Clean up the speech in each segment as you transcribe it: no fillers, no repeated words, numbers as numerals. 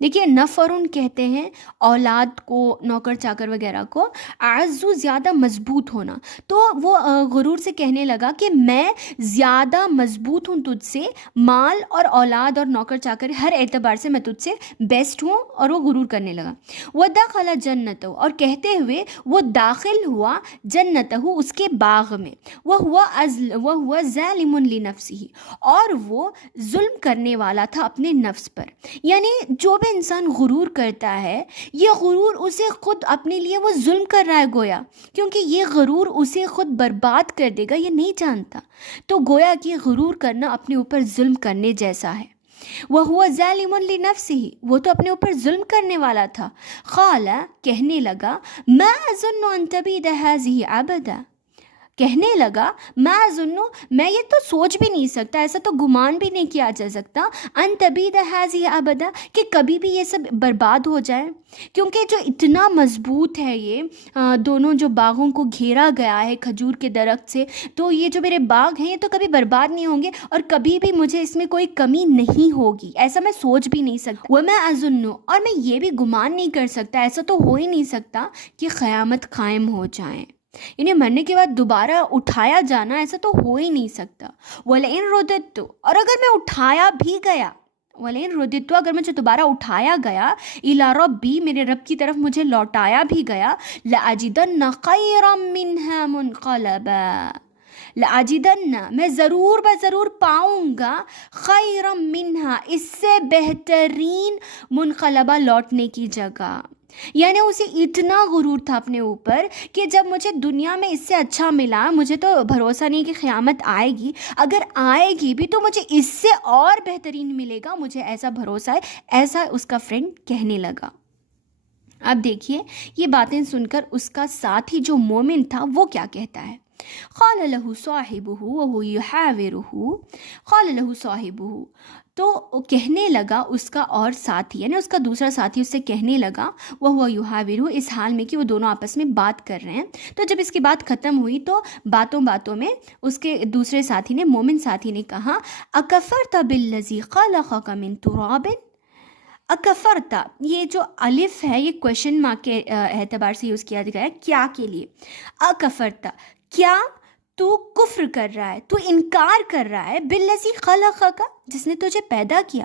دیکھیے نفرن کہتے ہیں اولاد کو، نوکر چاکر وغیرہ کو، اعزو زیادہ مضبوط ہونا. تو وہ غرور سے کہنے لگا کہ میں زیادہ مضبوط ہوں تجھ سے، مال اور اولاد اور نوکر چاکر ہر اعتبار سے میں تجھ سے بیسٹ ہوں. اور وہ غرور کرنے لگا. ودخل جنتہ، اور کہتے ہوئے وہ داخل ہوا جنتہ، اس کے باغ میں. وہو ظالم لنفسہ، اور وہ ظلم کرنے والا تھا اپنے نفس پر. یعنی جو بھی انسان غرور کرتا ہے، یہ غرور اسے خود اپنے لیے وہ ظلم کر رہا ہے گویا، کیونکہ یہ غرور اسے خود برباد کر دے گا، یہ نہیں جانتا. تو گویا کہ غرور کرنا اپنے اوپر ظلم کرنے جیسا ہے. وَهُوَ ظَالِمٌ لِنَفْسِهِ، وہ تو اپنے اوپر ظلم کرنے والا تھا. قَالَ، کہنے لگا، مَا أَظُنُّ أَن تَبِيدَ هَٰذِهِ أَبَدًا، کہنے لگا، میں ظنو، میں یہ تو سوچ بھی نہیں سکتا، ایسا تو گمان بھی نہیں کیا جا سکتا، ان تبید هذه ابدا، کہ کبھی بھی یہ سب برباد ہو جائے. کیونکہ جو اتنا مضبوط ہے یہ دونوں جو باغوں کو گھیرا گیا ہے کھجور کے درخت سے، تو یہ جو میرے باغ ہیں یہ تو کبھی برباد نہیں ہوں گے، اور کبھی بھی مجھے اس میں کوئی کمی نہیں ہوگی، ایسا میں سوچ بھی نہیں سکتا. وَمَا أَظُنُّ، اور میں یہ بھی گمان نہیں کر سکتا، ایسا تو ہو ہی نہیں سکتا کہ قیامت قائم ہو جائیں، یعنی مرنے کے بعد دوبارہ اٹھایا جانا، ایسا تو ہو ہی نہیں سکتا. وَلَئِن رُدِدتُّ، اور اگر میں اٹھایا بھی گیا، وَلَئِن رُدِدتُّ، اگر مجھے دوبارہ اٹھایا گیا، إِلَىٰ رَبِّي، میرے رب کی طرف مجھے لوٹایا بھی گیا، لَأَجِدَنَّ خَيْرًا مِّنْهَا مُنْقَلَبًا، لَأَجِدَنَّ، میں ضرور بضرور پاؤں گا، خَيْرًا مِّنْهَا، اس سے بہترین، منقلبہ، لوٹنے کی جگہ. یعنی اسے اتنا غرور تھا اپنے اوپر کہ جب مجھے دنیا میں اس سے اچھا ملا، مجھے تو بھروسہ نہیں کہ قیامت آئے گی، اگر آئے گی بھی تو مجھے اس سے اور بہترین ملے گا، مجھے ایسا بھروسہ ہے. ایسا اس کا فرینڈ کہنے لگا. اب دیکھیے یہ باتیں سن کر اس کا ساتھی جو مومن تھا وہ کیا کہتا ہے. قال له صاحبه وهو يحاوره، قال له صاحبه، تو کہنے لگا اس کا اور ساتھی، یعنی اس کا دوسرا ساتھی اس سے کہنے لگا، وهو يحاوره، اس حال میں کہ وہ دونوں آپس میں بات کر رہے ہیں. تو جب اس کی بات ختم ہوئی تو باتوں میں اس کے دوسرے ساتھی نے، مومن ساتھی نے کہا، اکفرت بالذی خلقک من تراب، اکفرتا، یہ جو الف ہے یہ کویشچن مارک کے اعتبار سے یوز کیا گیا ہے، کیا کے لیے. اکفرتا، کیا تو کفر کر رہا ہے، تو انکار کر رہا ہے، بالذی خلقک، جس نے تجھے پیدا کیا.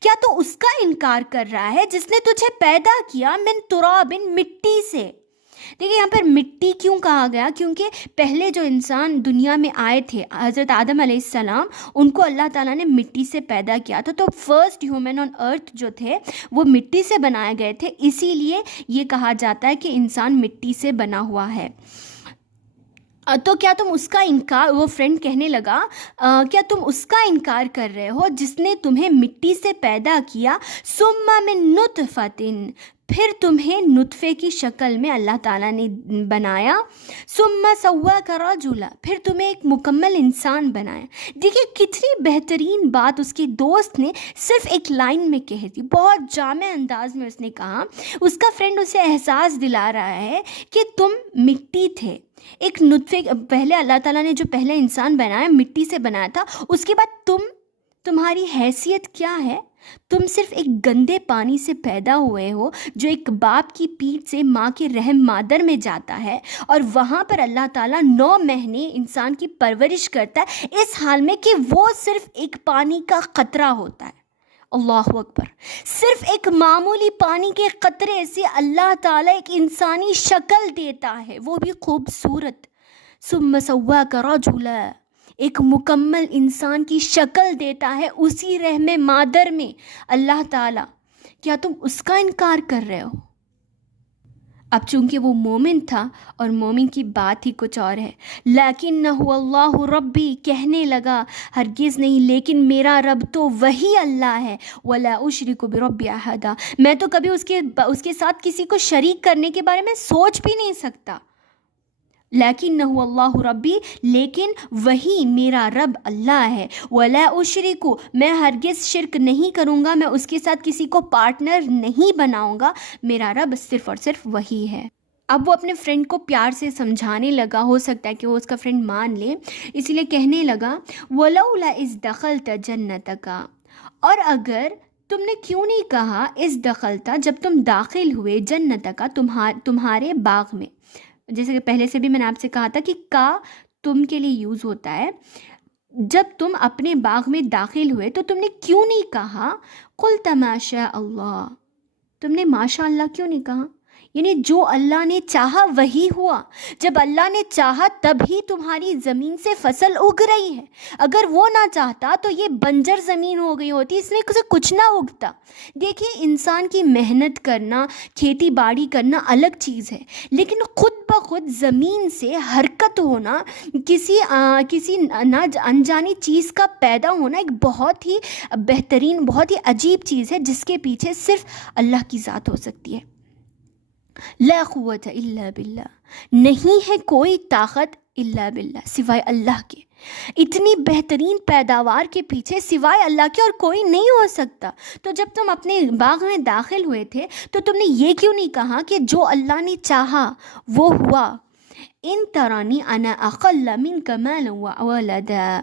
کیا تو اس کا انکار کر رہا ہے جس نے تجھے پیدا کیا، من تراب، مٹی سے. دیکھیے یہاں پر مٹی کیوں کہا گیا، کیونکہ پہلے جو انسان دنیا میں آئے تھے، حضرت آدم علیہ السلام، ان کو اللہ تعالیٰ نے مٹی سے پیدا کیا تھا. تو فرسٹ ہیومن آن ارتھ جو تھے وہ مٹی سے بنائے گئے تھے، اسی لیے یہ کہا جاتا ہے کہ انسان مٹی سے بنا ہوا ہے. تو کیا تم اس کا انکار، وہ فرینڈ کہنے لگا، کیا تم اس کا انکار کر رہے ہو جس نے تمہیں مٹی سے پیدا کیا، ثم من نطفۃ، پھر تمہیں نطفے کی شکل میں اللہ تعالیٰ نے بنایا، ثم سواک رجلا، پھر تمہیں ایک مکمل انسان بنایا. دیکھیے کتنی بہترین بات اس کے دوست نے صرف ایک لائن میں کہہ دی، بہت جامع انداز میں اس نے کہا. اس کا فرینڈ اسے احساس دلا رہا ہے کہ تم مٹی تھے، ایک نطفے، پہلے اللہ تعالیٰ نے جو پہلے انسان بنایا مٹی سے بنایا تھا، اس کے بعد تمہاری حیثیت کیا ہے، تم صرف ایک گندے پانی سے پیدا ہوئے ہو جو ایک باپ کی پیٹھ سے ماں کے رحم مادر میں جاتا ہے، اور وہاں پر اللہ تعالیٰ 9 مہینے انسان کی پرورش کرتا ہے، اس حال میں کہ وہ صرف ایک پانی کا قطرہ ہوتا ہے. اللہ اکبر، صرف ایک معمولی پانی کے قطرے سے اللہ تعالیٰ ایک انسانی شکل دیتا ہے، وہ بھی خوبصورت. ثم سواک رجلا، ایک مکمل انسان کی شکل دیتا ہے اسی رحم مادر میں اللہ تعالیٰ. کیا تم اس کا انکار کر رہے ہو؟ اب چونکہ وہ مومن تھا اور مومن کی بات ہی کچھ اور ہے. لیکنہ اللہ ربی، کہنے لگا ہرگز نہیں، لیکن میرا رب تو وہی اللہ ہے. ولا اشرک بربی احدا، میں تو کبھی اس کے ساتھ کسی کو شریک کرنے کے بارے میں سوچ بھی نہیں سکتا. لیکنہ اللہ ربی، لیکن وہی میرا رب اللہ ہے. ولا اشرک، میں ہرگز شرک نہیں کروں گا، میں اس کے ساتھ کسی کو پارٹنر نہیں بناؤں گا، میرا رب صرف اور صرف وہی ہے. اب وہ اپنے فرینڈ کو پیار سے سمجھانے لگا، ہو سکتا ہے کہ وہ اس کا فرینڈ مان لے، اس لیے کہنے لگا، وَلَوْلَا إِذْ دَخَلْتَ جَنَّتَكَ، اور اگر تم نے کیوں نہیں کہا اس دخلتا، جب تم داخل ہوئے، جنت کا، تمہارے باغ میں. جیسے کہ پہلے سے بھی میں نے آپ سے کہا تھا کہ کا تم کے لیے یوز ہوتا ہے. جب تم اپنے باغ میں داخل ہوئے تو تم نے کیوں نہیں کہا قلت ما شاء اللہ، تم نے ماشاء اللہ کیوں نہیں کہا؟ یعنی جو اللہ نے چاہا وہی ہوا. جب اللہ نے چاہا تب ہی تمہاری زمین سے فصل اگ رہی ہے. اگر وہ نہ چاہتا تو یہ بنجر زمین ہو گئی ہوتی، اس میں سے کچھ نہ اگتا. دیکھیے انسان کی محنت کرنا، کھیتی باڑی کرنا الگ چیز ہے، لیکن خود بخود زمین سے حرکت ہونا، کسی انجانی چیز کا پیدا ہونا ایک بہت ہی بہترین، بہت ہی عجیب چیز ہے جس کے پیچھے صرف اللہ کی ذات ہو سکتی ہے. لا قوت الا باللہ، نہیں ہے کوئی طاقت الا باللہ، سوائے اللہ کے. اتنی بہترین پیداوار کے پیچھے سوائے اللہ کے اور کوئی نہیں ہو سکتا. تو جب تم اپنے باغ میں داخل ہوئے تھے تو تم نے یہ کیوں نہیں کہا کہ جو اللہ نے چاہا وہ ہوا؟ ان ترانی انا اقل منک مالا وولدا،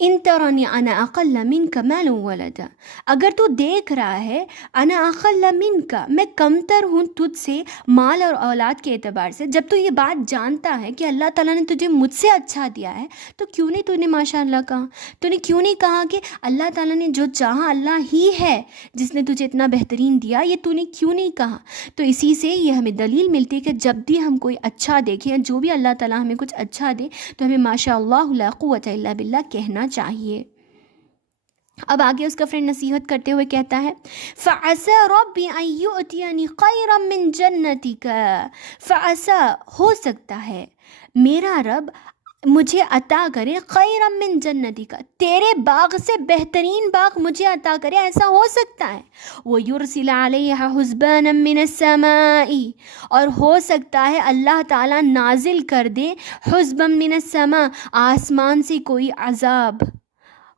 ان ترانی انا اقل منک مالا وولدا، اگر تو دیکھ رہا ہے انا اقل منک، میں کمتر ہوں تجھ سے مال اور اولاد کے اعتبار سے، جب تو یہ بات جانتا ہے کہ اللہ تعالیٰ نے تجھے مجھ سے اچھا دیا ہے تو کیوں نہیں تو نے ماشاء اللہ کہا؟ تو نے کیوں نہیں کہا کہ اللہ تعالیٰ نے جو چاہا، اللہ ہی ہے جس نے تجھے اتنا بہترین دیا، یہ تو نے کیوں نہیں کہا؟ تو اسی سے یہ ہمیں دلیل ملتی ہے کہ جب بھی ہم کوئی اچھا دیکھیں، جو بھی اللہ تعالیٰ ہمیں کچھ اچھا دے تو ہمیں ماشاء اللہ لا قوت الا باللہ کہنا چاہیے. اب آگے اس کا فرینڈ نصیحت کرتے ہوئے کہتا ہے فَعَسَى رَبِّ أَن يُؤْتِيَنِي خَيْرًا مِّن جَنَّتِكَ، فَعَسَى ہو سکتا ہے میرا رب مجھے عطا کرے خیرا من جنتی کا، تیرے باغ سے بہترین باغ مجھے عطا کرے، ایسا ہو سکتا ہے. وَيُرْسِلَ عَلَيْهَا حُسْبَانًا مِّنَ السَّمَاءِ، اور ہو سکتا ہے اللہ تعالیٰ نازل کر دے حُسْبًا مِّنَ السَّمَاء، آسمان سے کوئی عذاب.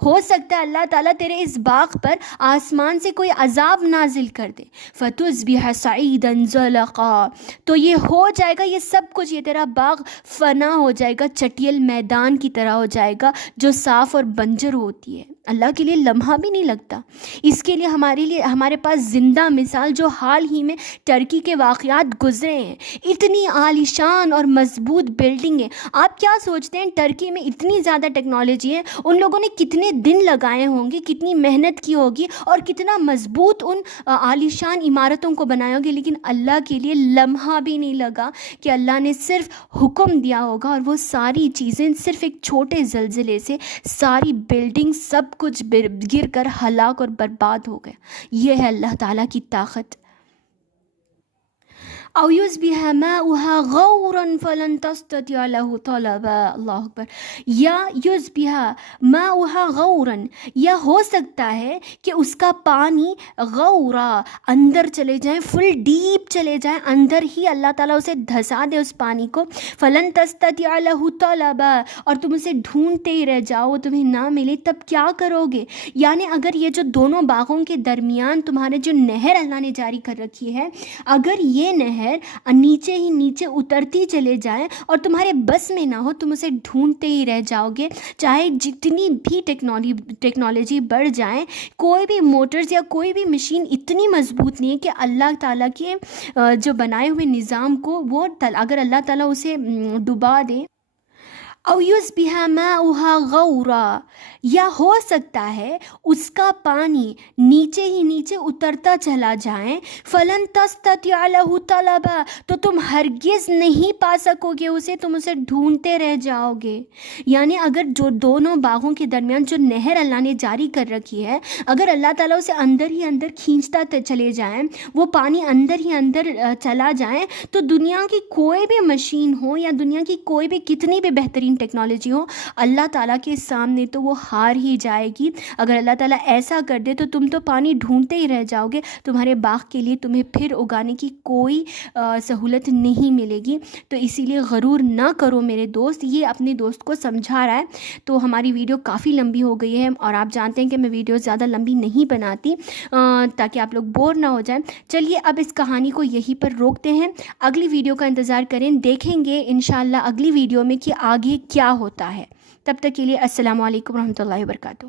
ہو سکتا ہے اللہ تعالیٰ تیرے اس باغ پر آسمان سے کوئی عذاب نازل کر دے. فَتُصْبِحَ صَعِيدًا زَلَقًا، تو یہ ہو جائے گا، یہ سب کچھ، یہ تیرا باغ فنا ہو جائے گا، چٹیل میدان کی طرح ہو جائے گا جو صاف اور بنجر ہوتی ہے. اللہ کے لیے لمحہ بھی نہیں لگتا. اس کے لیے ہمارے پاس زندہ مثال جو حال ہی میں ٹرکی کے واقعات گزرے ہیں. اتنی عالیشان اور مضبوط بلڈنگیں، آپ کیا سوچتے ہیں ٹرکی میں اتنی زیادہ ٹیکنالوجی ہے، ان لوگوں نے کتنے دن لگائے ہوں گے، کتنی محنت کی ہوگی اور کتنا مضبوط ان عالیشان عمارتوں کو بنایا ہوگی، لیکن اللہ کے لیے لمحہ بھی نہیں لگا کہ اللہ نے صرف حکم دیا ہوگا اور وہ ساری چیزیں صرف ایک چھوٹے زلزلے سے ساری بلڈنگ سب کچھ گر کر ہلاک اور برباد ہو گیا. یہ ہے اللہ تعالیٰ کی طاقت. او یصبح ماؤها غورا فلن تستطيع له طلبا، اللہ اکبر. یا یصبح ماؤها غورا، یا ہو سکتا ہے کہ اس کا پانی غورا، اندر چلے جائیں، فل ڈیپ چلے جائیں، اندر ہی اللہ تعالیٰ اسے دھسا دے اس پانی کو. فلن تستطيع له طلبا، اور تم اسے ڈھونڈتے ہی رہ جاؤ، تمہیں نہ ملے، تب کیا کرو گے؟ یعنی اگر یہ جو دونوں باغوں کے درمیان تمہارے جو نہر اللہ نے جاری کر رکھی ہے، اگر یہ نہر نیچے ہی نیچے اترتی چلے جائیں اور تمہارے بس میں نہ ہو، تم اسے ڈھونڈتے ہی رہ جاؤ گے. چاہے جتنی بھی ٹیکنالوجی بڑھ جائیں، کوئی بھی موٹرز یا کوئی بھی مشین اتنی مضبوط نہیں ہے کہ اللہ تعالیٰ کے جو بنائے ہوئے نظام کو وہ اگر اللہ تعالیٰ اسے ڈبا دے. او یصبح ماؤها غورا، یا ہو سکتا ہے اس کا پانی نیچے ہی نیچے اترتا چلا جائیں. فلن تستطيع له طلبا، تو تم ہرگز نہیں پا سکو گے اسے، تم اسے ڈھونڈتے رہ جاؤ گے. یعنی اگر جو دونوں باغوں کے درمیان جو نہر اللہ نے جاری کر رکھی ہے، اگر اللہ تعالیٰ اسے اندر ہی اندر کھینچتا چلے جائیں، وہ پانی اندر ہی اندر چلا جائیں، تو دنیا کی کوئی بھی مشین ہو یا دنیا کی کوئی بھی کتنی بھی بہترین ٹیکنالوجی ہو، اللہ تعالیٰ کے سامنے تو وہ ہار ہی جائے گی. اگر اللہ تعالیٰ ایسا کر دے تو تم تو پانی ڈھونڈتے ہی رہ جاؤ گے، تمہارے باغ کے لیے تمہیں پھر اگانے کی کوئی سہولت نہیں ملے گی. تو اسی لیے غرور نہ کرو میرے دوست. یہ اپنے دوست کو سمجھا رہا ہے. تو ہماری ویڈیو کافی لمبی ہو گئی ہے اور آپ جانتے ہیں کہ میں ویڈیو زیادہ لمبی نہیں بناتی تاکہ آپ لوگ بور نہ ہو جائیں. چلیے اب اس کہانی کو یہیں پر روکتے ہیں، اگلی ویڈیو کا انتظار کریں، دیکھیں گے انشاءاللہ اگلی ویڈیو میں کہ آگے کیا ہوتا ہے. تب تک کے لیے السلام علیکم ورحمۃ اللہ وبرکاتہ.